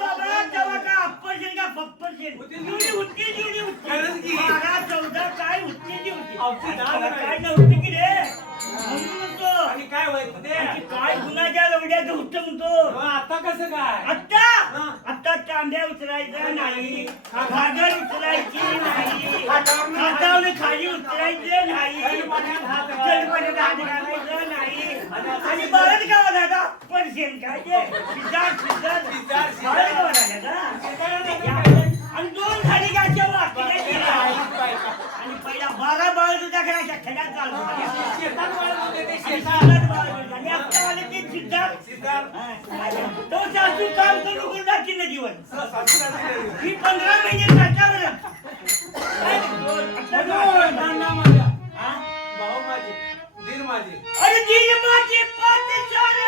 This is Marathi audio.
बाबा तेव्हा का अप्परशेन का फप्परशेन जुडी होती 12-14 काय होती काय नव्हती की रे म्हणून म्हणतो आणि काय व्हायचं ते आणि काय गुन्हाच्या लवड्याचं होतं म्हणतो आता कसं काय आता तांब्या उचलायचा नाही घागर उचलायची नाही हातावरून खाली उचलायचे नाही जडपणे हात घालायचं नाही आणि बरंच गावात आता परशेन काय ते बरंच गावात आणि 2 खाली गाच्या आणि पहिला 12 बाळ तुझ्या घराच्या खेड्यात चालू शेतात वाळत होते ते आणि शेतात आणि आता आले ते सिद्धार्थ तो सासू काम करू करू दाखील जीवन ही 15 महिने साठावर माझ्या भाऊ माझे दीर माझे अरे दीर माझे 5-4